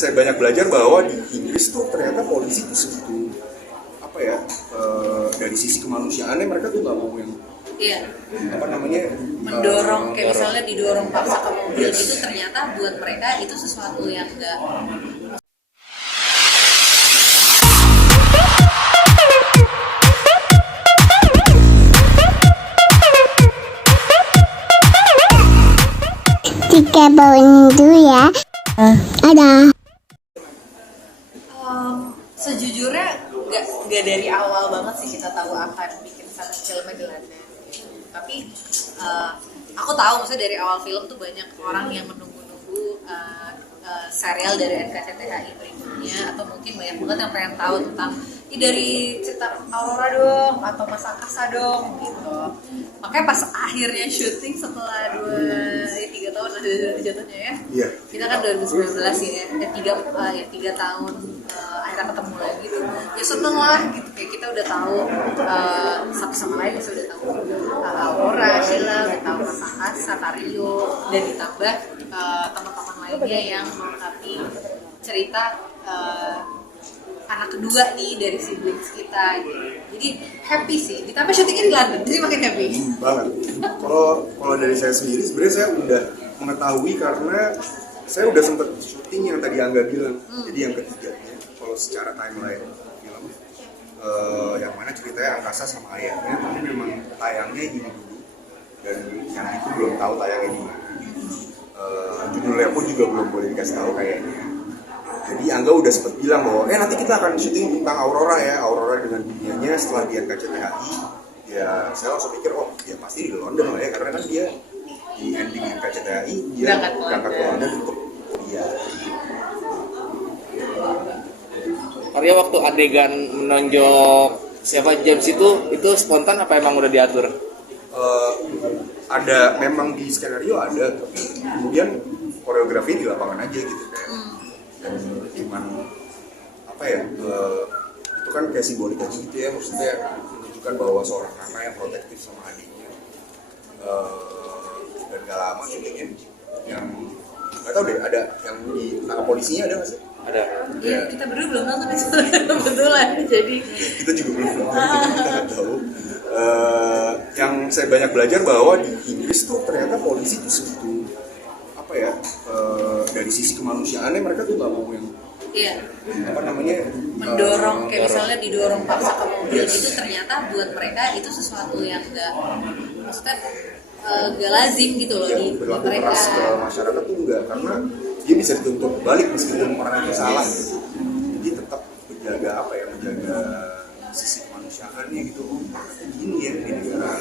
saya banyak belajar bahwa di Inggris tuh ternyata polisi tuh segitu apa ya, dari sisi kemanusiaannya mereka tuh nggak mau yang apa namanya mendorong kayak misalnya didorong paksa ke mobil itu ternyata buat mereka itu sesuatu yang enggak. Tiga bawain dulu ya. Ada. Sejujurnya nggak dari awal banget sih kita tahu akan bikin filmnya Belanda. Tapi aku tahu maksudnya dari awal film tuh banyak orang yang menunggu-nunggu serial dari NKCTHI berikutnya, atau mungkin banyak banget yang pengen tahu tentang dari cerita Aurora dong atau Mas Angkasa dong gitu. Makanya pas akhirnya syuting setelah 3 tahun ada jatuhnya ya. Iya. Kita kan 2019 ya, 3 tahun akhirnya ketemu lagi tuh. Ya seneng lah gitu, kayak kita udah tahu satu sama lain, kita udah tahu Aurora, Sheila, udah tahu Mas Angkasa, Kario, dan ditambah teman-teman lainnya yang melengkapi cerita anak kedua nih dari siblings kita gitu. Jadi happy sih, ditambah syutingnya di London, jadi makin happy banget. Kalau dari saya sendiri sebenarnya saya udah mengetahui karena saya udah sempet syuting yang tadi Angga bilang. Jadi yang ketiganya kalau secara timeline film yang mana ceritanya Angkasa sama ayahnya, tapi memang tayangnya ini dulu dan yang itu belum tahu tayangnya di mana. Judulnya pun juga belum boleh dikasih tahu kayaknya. Jadi Angga udah sempet bilang bahwa nanti kita akan syuting tentang Aurora ya, Aurora dengan dunianya setelah di NKCTHI. Ya saya langsung pikir ya pasti di London lah ya, karena kan dia di ending NKCTHI dia berangkat ke London untuk kuliah. Karya waktu adegan menonjok siapa James itu spontan apa emang udah diatur? Ada memang di skenario ada, tapi kemudian koreografi di lapangan aja gitu kayak. Dan cuman apa ya, itu kan kayak simbolik aja gitu ya, maksudnya menunjukkan bahwa seorang anak yang protektif sama adiknya. Dan gak lama syutingnya yang nggak tahu deh, ada yang di tangkap polisinya ada nggak sih? Ada. ya. Kita berdua belum nonton kebetulan, jadi kita juga belum nonton, jadi kita nggak tahu. Yang saya banyak belajar bahwa di Inggris tuh ternyata polisi tuh segitu apa ya, dari sisi kemanusiaannya mereka tuh nggak mau yang apa namanya mendorong kayak misalnya didorong paksa ke mobil itu ternyata buat mereka itu sesuatu yang enggak, maksudnya gak lazim gitu loh di berlaku mereka. keras ke masyarakat tuh enggak, karena dia bisa dituntut balik meskipun orang itu salah gitu. Jadi tetap menjaga apa ya, menjaga sisi kemanusiaannya gitu. Gini ya di negara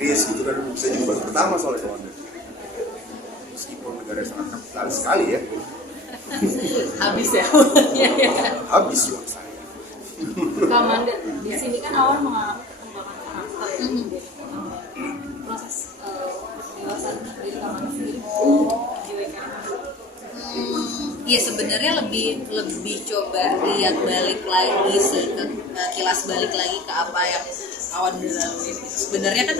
Inggris gitu kan, bisa jadi baru pertama soalnya ke London. Meskipun negara yang sangat kapitalis sekali ya. Habis ya. Habis uang saya. Kamanda di sini kan awal mengembangkan karakter proses pendewasaan dari Kamanda sendiri Iya sebenarnya lebih coba lihat balik lagi sih, kilas balik lagi ke apa yang Awan udah laluin. Sebenarnya kan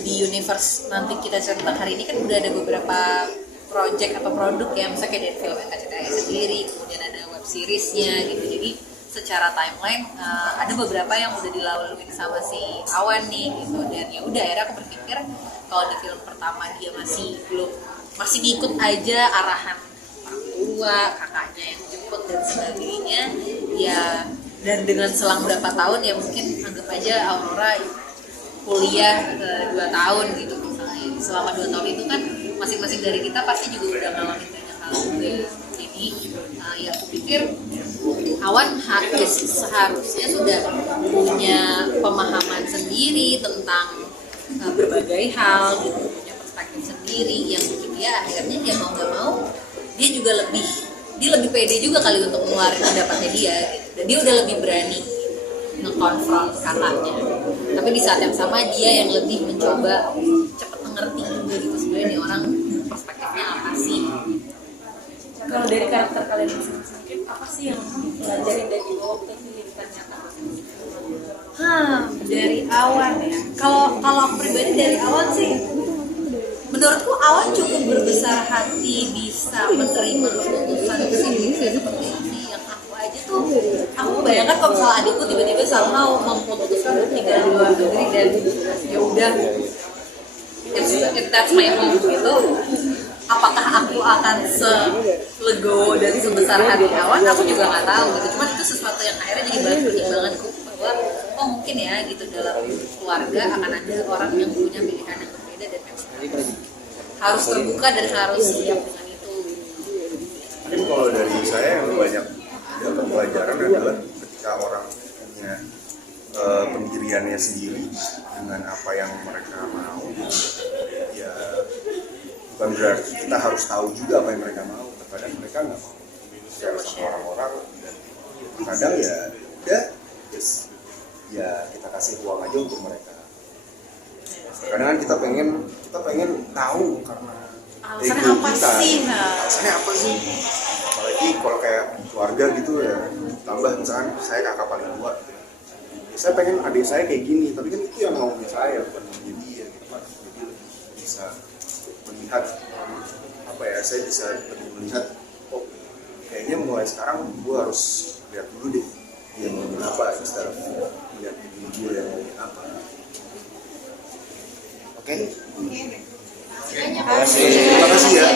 di universe nanti kita cerita hari ini kan udah ada beberapa project atau produk ya, misalnya kayak dari film NKCTHI sendiri, kemudian ada web seriesnya gitu. Jadi secara timeline ada beberapa yang udah dilalui sama si Awan nih gitu, dan ya udah akhirnya aku berpikir kalau di film pertama dia masih ngikut aja arahan orang tua, kakaknya yang jemput dan sebagainya ya, dan dengan selang berapa tahun ya mungkin anggap aja Aurora kuliah 2 tahun gitu misalnya. Selama 2 tahun itu kan masing-masing dari kita pasti juga udah ngalamin banyak hal juga. Jadi ya aku pikir Awan seharusnya sudah punya pemahaman sendiri tentang berbagai hal gitu, punya perspektif sendiri yang bikin dia akhirnya dia mau nggak mau dia juga lebih pede juga kali untuk ngeluarin pendapatnya dia gitu. Dan dia udah lebih berani nge-confront kakaknya, tapi di saat yang sama dia yang lebih mencoba cepet mengerti juga gitu sebenarnya nih orang perspektifnya apa sih. kalau dari karakter kalian masing-masing apa sih yang pelajarin dari dibawa ke kehidupan nyata? Dari Awan ya, kalau aku pribadi dari Awan sih menurutku Awan cukup berbesar hati bisa menerima keputusan seperti ini. Yang aku aja tuh, aku bayangkan kalau misalnya adikku tiba-tiba somehow memutuskan untuk tinggal di luar negeri dan ya udah, if that's my home gitu, apakah aku akan selegowo dan sebesar hati Awan, aku juga nggak tahu gitu. Cuman itu sesuatu yang akhirnya jadi bahan pertimbanganku bahwa oh mungkin ya gitu dalam keluarga akan ada orang yang punya pilihan yang berbeda dan memang harus terbuka dan harus siap dengan itu. Mungkin kalau dari saya yang banyak dapat pelajaran adalah ketika orang punya pendiriannya sendiri dengan apa yang mereka mau, ya bukan berarti kita harus tahu juga apa yang mereka mau. Terkadang mereka nggak mau share sama orang-orang dan kadang ya udah ya kita kasih ruang aja untuk mereka. Kadang kan kita pengen tahu karena Alasannya ego apa kita. sih? Alasannya apa sih? Apalagi kalau kayak keluarga gitu ya, tambah misalkan saya kakak paling tua gitu. Saya pengen adik saya kayak gini, tapi kan itu yang maunya saya bukan maunya dia gitu kan. Jadi bisa melihat apa ya, saya bisa lebih melihat oh kayaknya mulai sekarang gue harus lihat dulu deh dia maunya apa instead of melihat diri gue yang maunya apa. Oke. Terima kasih ya.